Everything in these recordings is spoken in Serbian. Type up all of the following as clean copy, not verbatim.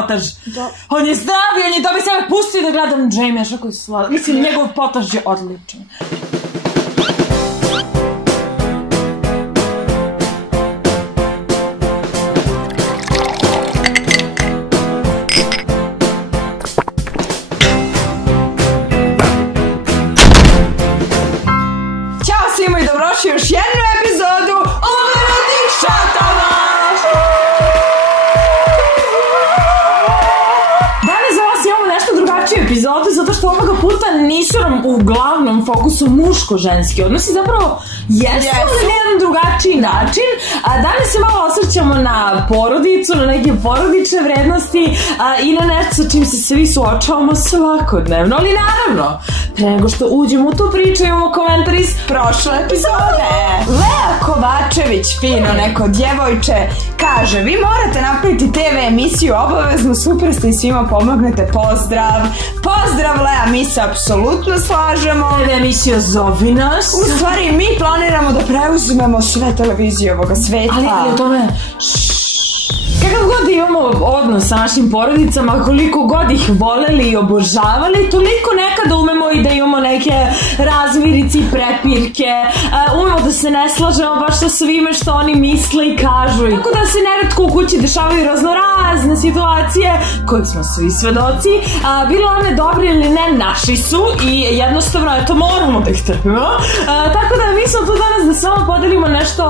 potaž. On je zdravi, on je dobio sebe, pusti da gledam Jamie, što koji sladak. Mislim, njegov potaž je odličan. Svima i dobrodošli još jednu epizodu Uverenih šatama! Danas za vas imamo nešto drugačiju epizodu, zato što ovoga puta nisu nam u glavnom fokusu muško-ženski odnosi, zapravo jesu na jedan drugačiji način. Danas se malo osvrćamo na porodicu, na neke porodične vrednosti i na nešto sa čim se svi suočavamo svakodnevno, ali naravno, pre nego što uđemo u tu priču imamo komentar iz prošle epizode. Lea Kovačević, fino neko djevojče, kaže: vi morate napraviti TV emisiju obavezno, super ste i svima pomognete, pozdrav. Pozdrav Lea, mi se apsolutno slažemo. TV emisija zovi nas. U stvari mi planiramo da preuzmemo sve televizije ovoga sveta. Ali o tome kakav god imamo odnos sa našim porodicama, koliko god ih voleli i obožavali, toliko nekada umemo i da imamo neke razmirici, prepirke, umemo da se ne slažemo baš sa svime što oni misle i kažu. Tako da se neretko u kući dešavaju raznorazne situacije koje smo svi svedoci, bilo one dobre ili ne, naši su i jednostavno eto moramo da ih trpimo. Tako da mi smo tu danas da s vama podelimo nešto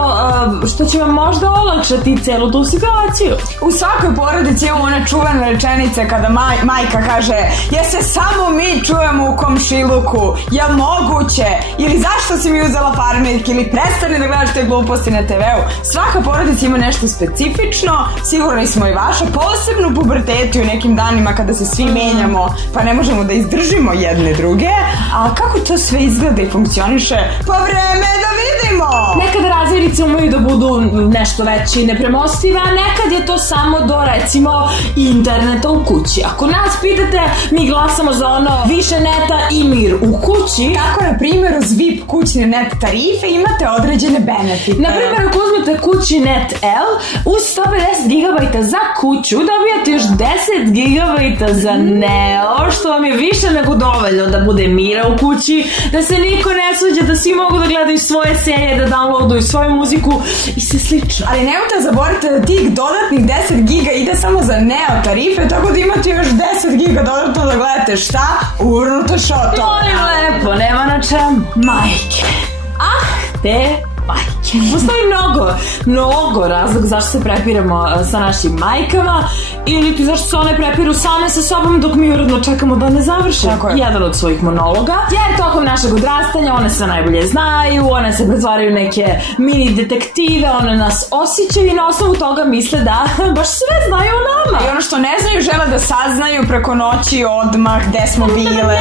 što će vam možda olakšati celu tu situaciju. U svakoj porodici imamo one čuvene rečenice kada majka kaže: ja se samo mi čujemo u komšiluku, je moguće? Ili zašto si mi uzela farmerke? Ili prestani da gledaš te gluposti na TV-u. Svaka porodica ima nešto specifično, sigurno smo i vaša, posebno u pubertetu i nekim danima kada se svi menjamo pa ne možemo da izdržimo jedne druge. A kako to sve izgleda i funkcioniše? Pa vreme da vidimo! Nekada razmirice umeju da budu nešto veći i nepremostive, a nekad je to samo do, recimo, interneta u kući. Ako nas pitate, mi glasamo za ono više neta i mir u kući. Tako, na primjer, uz VIP kućne net tarife imate određene benefite. Na primjer, ako uzmete kući net L, uz 150 GB za kuću dobijate još 10 GB za Neo, što vam je više nego dovoljno da bude mira u kući, da se niko ne svađa, da svi mogu da gledaju svoje serije, da downloaduju svoju muziku i sve slično. Ali nemojte zaboraviti da tih dodatnih 10 giga ide samo za Neo tarife, tako da imate još 10 giga dodatno da gledate šta? Urnuto šoto. Molim lepo, nema na čem. Majke. Te majke. Postoji mnogo razlog zašto se prepiramo sa našim majkama ili ti zašto se one prepiru same sa sobom dok mi uredno čekamo da ne završe jedan od svojih monologa. Jer tokom našeg odrastanja one sve najbolje znaju, one se pretvaraju neke mini detektive, one nas osjećaju i na osnovu toga misle da baš sve znaju o nama. I ono što ne znaju žele da saznaju preko noći odmah gde smo bile,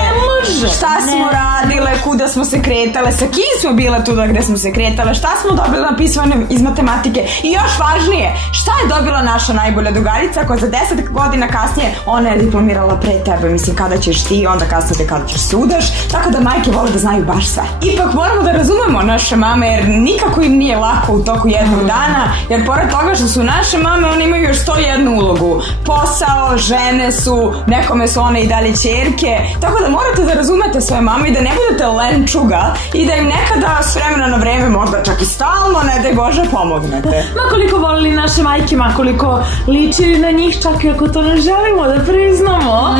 šta smo radile, kuda smo se kretale, sa kim smo bile tu gde smo se kretale, šta smo dobila napisane iz matematike i još važnije, šta je dobila naša najbolja drugarica koja za 10 godina kasnije ona je diplomirala pre tebe, mislim kada ćeš ti, onda kasnije kada ćeš se udaš, tako da majke vole da znaju baš sve. Ipak moramo da razumemo naše mame jer nikako im nije lako u toku jednog dana, jer pored toga što su naše mame, one imaju još 101 ulogu, posao, žene su, nekome su one i dalje ćerke, tako da morate da razumete svoje mame i da ne budete lenčuga i da im nekada s vremena na vreme možda čak i stalno, ne daj Bože, pomognete. Ma koliko volili naše majke, ma koliko ličili na njih, čak i ako to ne želimo da priznamo.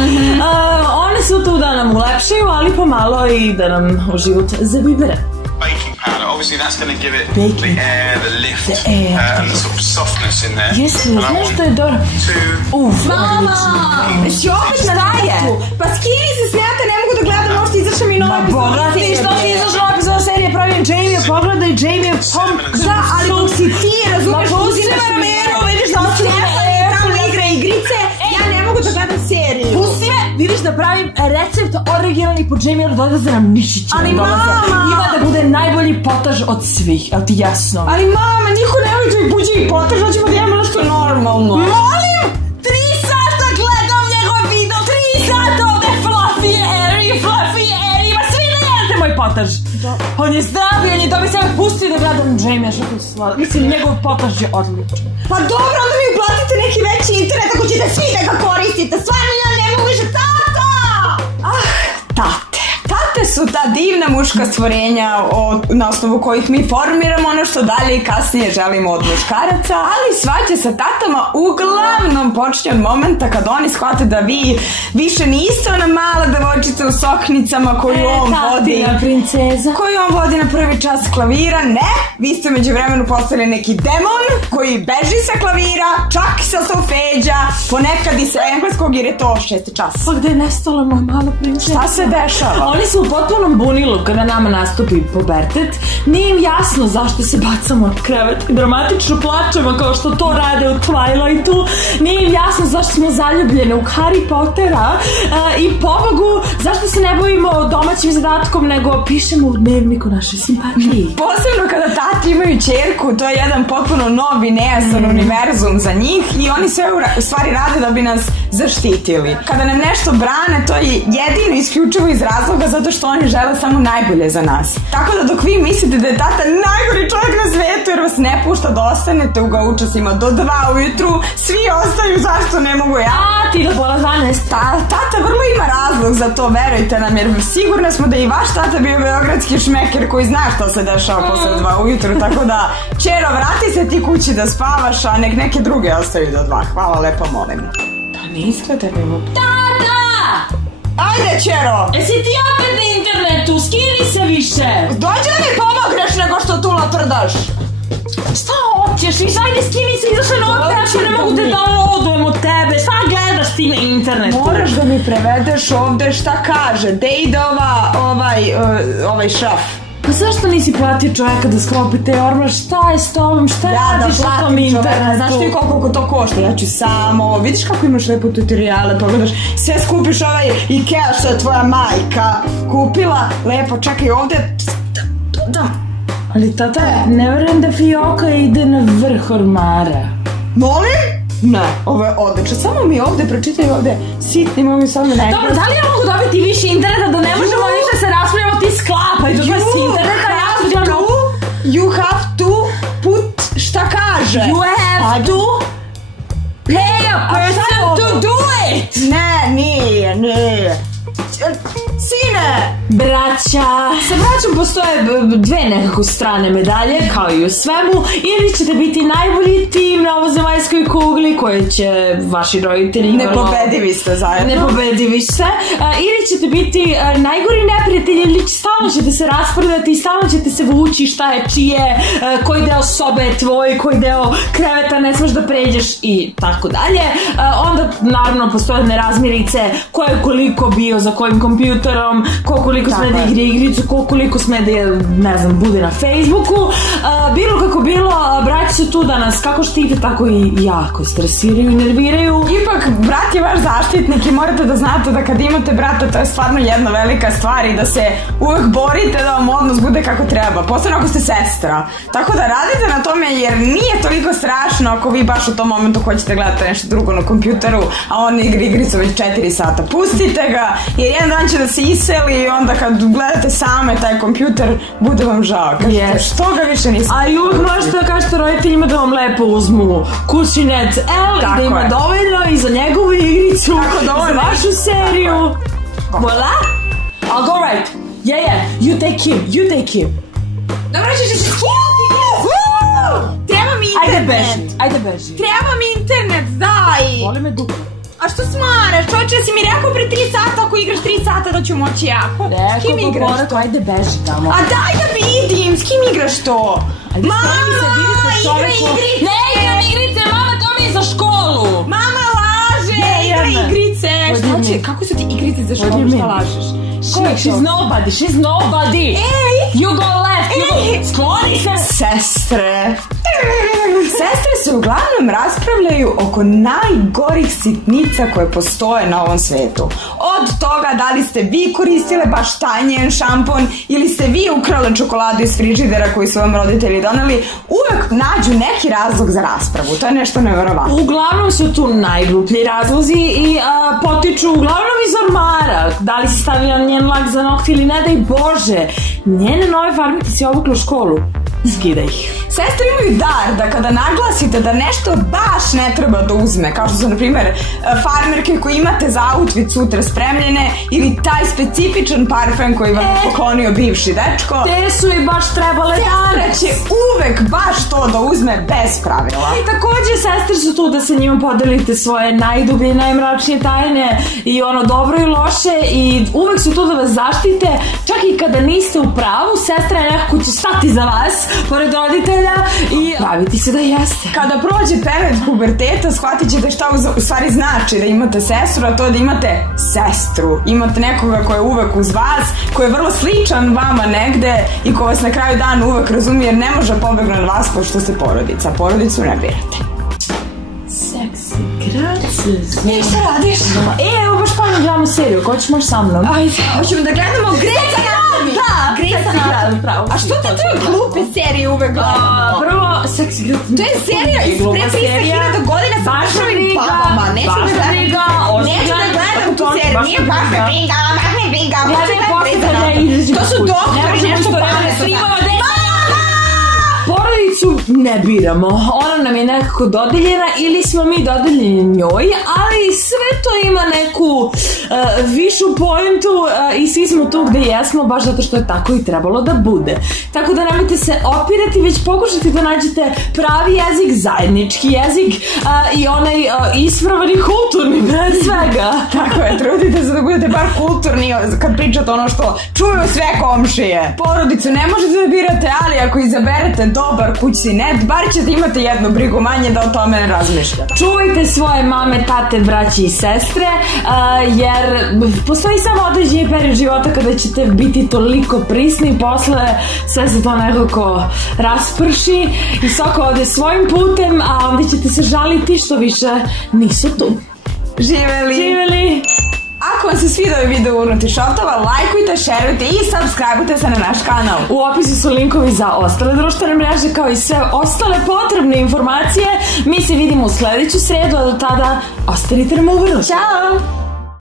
One su tu da nam ulepšaju, ali pomalo i da nam u život zavibere. Baking powder, obviously that's going to give it the air, the lift, and the sort of softness in there. Jeste, znaš što je dobro? Mama! Jesi opet na raje? Pa skini se smijate, ne mogu da gledam, možete izašao mi nova epizoda. Ti što ti izašao nova epizoda serije Pravim Jamie, pogledaj Jamie Pump. Da, ali dok si ti razumeš, uzimeš meru, vidiš da si tamo igra igrice, ja ne mogu da gledam seriju. Pusti me, vidiš da pravim recept originalni po Jamie Dodazeram Nišića. Ali mama! Ima da bude najbolji potaž od svih, ali ti jasno? Ali mama, niko ne uđe i buđe i potaž, hoćemo da imamo nešto normalno. Molim! 3 sata gledam njegov video, 3 sata ovde fluffy airy, ma svi da jedete moj potaž. On je zdravi, on je dobio sebe, pusti da gledam Jamie, što koji sladak. Mislim, njegov potaž je odličan. Pa dobro, onda mi uplatite Napravite neki veći internet ako ćete svi da ga koristite. Stvarno ja ne mogu više, tata! Tate su ta divna muška stvorenja na osnovu kojih mi formiramo ono što dalje i kasnije želimo od muškaraca, ali svađa sa tatama uglavnom počinje od momenta kad oni shvate da vi više niste ona mala devojčica u soknicama koju on vodi, princeza, koju on vodi na prvi čas klavira. Ne, vi ste međuvremenu postali neki demon koji beži sa klavira, čak i sa solfeđa, ponekad i sa engleskog jer je to 6. čas. Pa gde je nestala moja mala princeza? Šta se dešava? Oni su u potpunom bunilu kada nama nastupi pubertet. Nije im jasno zašto se bacamo od kreveta i dramatično plačemo kao što to rade u Twilightu. Nije im jasno zašto smo zaljubljene u Harry Pottera i pobogu zašto se ne bavimo domaćim zadatkom nego pišemo u dnevniku naše simpatije. Posebno kada tati imaju ćerku, to je jedan potpuno novi nejasan univerzum za njih i oni sve u stvari rade da bi nas zaštitili. Kada nam nešto brane, to je jedino isključivo iz razloga zato što oni žele samo najbolje za nas. Tako da dok vi mislite da je tata najgori čovjek na svetu jer vas ne pušta da ostanete u gaučasima do 2 ujutru, svi ostaju, zašto ne mogu ja? A ti do pola 12. Tata vrlo ima razlog za to, verujte nam, jer sigurno smo da i vaš tata bio beogradski šmeker koji zna što se dešava posle 2 ujutru, tako da čero, vrati se ti kući da spavaš, a nek neke druge ostaju do 2. Hvala lepo, molim. Da ne izgleda mi Tata! Ajde, čero! Jesi ti opet na internetu? Skini se više! Dođi da mi pomogneš nego što tu laprdaš! Šta hoćeš? Ajde, skini se, izašle na opeću, ne mogu te da odujem od tebe. Šta gledaš ti na internetu? Moraš da mi prevedeš ovde šta kaže. Gde ide ovaj šraf? Pa zašto nisi platio čoveka da sklopi te ormar? Šta je s tobom? Šta radiš na tom internetu? Znaš ti koliko to košta? Ja ću samo, vidiš kako imaš lepo tutoriale, pogledaš, sve skupiš ovaj Ikea što je tvoja majka kupila, lepo, čekaj ovde, ali tata, ne verujem da fioka ide na vrh ormara. Molim? Ne, ovo je odlično. Samo mi ovde, pročitaj ovde sitni mogu samo nekaj. Dobro, da li ja mogu dobiti više interneta da ne možemo više se raspravljamo, ti sklapaj to bez interneta. You have to put, šta kaže? You have to pay a person to do it. Ne, nije. Sine! Braća! Sa braćom postoje dve nekako strane medalje, kao i u svemu. Ili ćete biti najbolji tim na ovozemaljskoj kugli koje će vaši roditelji... Nepobedivi ste zajedno. Nepobedivi ste. Ili ćete biti najgori neprijatelji, ili stalno ćete se rasprodati i stalno ćete se vući šta je čije, koji deo sobe je tvoj, koji deo kreveta ne smeš da pređeš i tako dalje. Onda naravno postoje nerazmirice ko je koliko bio za kojim kompjuterom, koliko sme da igri igricu, koliko sme da ne znam, bude na Facebooku. Bilo kako bilo, braći su tu da nas kako štite, tako i jako stresiraju i nerviraju. Ipak, brat je vaš zaštitnik i morate da znate da kad imate brata, to je stvarno jedna velika stvar i da se uvek borite da vam odnos bude kako treba, posebno ako ste sestra. Tako da radite na tome jer nije toliko strašno ako vi baš u tom momentu hoćete gledati nešto drugo na kompjuteru, a on igra igricu već 4 sata. Pustite ga, jer jedan dan će da se iseli i onda kad gledate same taj kompjuter, bude vam žao. Kažete, što ga više nisam. A i uvijek možete da kažete roditeljima da vam lepo uzmu kućinet L i da ima dovoljno i za njegovu igricu, za vašu seriju. Voila? I'll go right. Yeah, you take him. Dobro, ćeš se skijati. Treba mi internet. Ajde beži. Treba mi internet, daj. Voli me duplo. A što smaraš? Čoče, si mi rekao pre 3 sata, ako igraš 3 sata da ću moći ja. S kim igraš to? Ajde beži tamo. A daj da vidim, s kim igraš to? Mama, igra igrice. Ne igram igrice, mama, to mi je za školu. Mama laže, igra igrice. Šta će, kako su ti igrice za školu, šta lažeš? She's nobody. Ej! You go left, skloni se. Sestre se uglavnom raspravljaju oko najgorih sitnica koje postoje na ovom svetu. Od toga da li ste vi koristile baš taj njen šampon ili ste vi ukrale čokoladu iz frižidera koju su vam roditelji doneli, uvek nađu neki razlog za raspravu. To je nešto neverovatno. Uglavnom su tu najgluplji razlozi i potiču uglavnom iz ormara. Da li si stavila njen lak za nokti ili ne daj Bože. Njene nove farmice si obukla u školu. skida ih. Sestre imaju dar da kada naglasite da nešto baš ne treba da uzme, kao što su, na primjer, farmerke koje imate za outfit sutra spremljene ili taj specifičan parfem koji vam je poklonio bivši dečko. Te su i baš trebale Sestra će uvek baš to da uzme bez pravila. I takođe sestre su tu da sa njima podelite svoje najdublje i najmračnije tajne i ono dobro i loše i uvek su tu da vas zaštite, čak i kada niste u pravu, sestra je nekako će stati za vas pored roditelja i praviti se da jeste. Kada prođe period puberteta, shvatit ćete šta u stvari znači da imate sestru, a to da imate sestru. Imate nekoga ko je uvek uz vas, ko je vrlo sličan vama negde i ko vas na kraju dana uvek razumije, jer ne može pobegne od vas pošto ste porodica. Porodicu ne birate. Seksi, grazie. I šta radiš? Evo baš pa ne gledamo seriju, ko ćeš možeš sa mnom? Ajde, hoćemo da gledamo Grey's Anatomy. Da, Grey's Anatomy. A što te tvoje glupe serije uvek gledamo? Prvo, Seksi, grazie. To je serija iz pre 300.000 godina sa pršavim babama. Neću da gledam tu seriju. Nije baš me briga, baš me briga. Gledaj posle da izađe. To su doktori, nešto pametno. Porodicu ne biramo, ona nam je nekako dodeljena ili smo mi dodeljeni njoj, ali sve to ima neku višu pointu i svi smo tu gde jesmo baš zato što je tako i trebalo da bude. Tako da nemojte se opirati, već pokušajte da nađete pravi jezik, zajednički jezik i onaj ispravan i kulturni pre svega. Tako je, trudite se da budete bar kulturni kad pričate ono što čuju sve komšije. Porodicu ne možete da birate, ali ako izaberete dobar kućni net, bar ćete imati jednu brigu manje da o tome ne razmišljate. Čuvajte svoje mame, tate, braće i sestre, jer postoji samo određeni period života kada ćete biti toliko prisni i posle sve se to nekako rasprši i svako ode svojim putem, a onda ćete se žaliti što više nisu tu. Živeli! Živeli! Ako vam se svidio ovaj video Unuti šortova, lajkujte, šerujte i subscribeujte se na naš kanal. U opisu su linkovi za ostale društvene mreže kao i sve ostale potrebne informacije. Mi se vidimo u sledeću sredu, a do tada ostanite na mobilu. Ćao!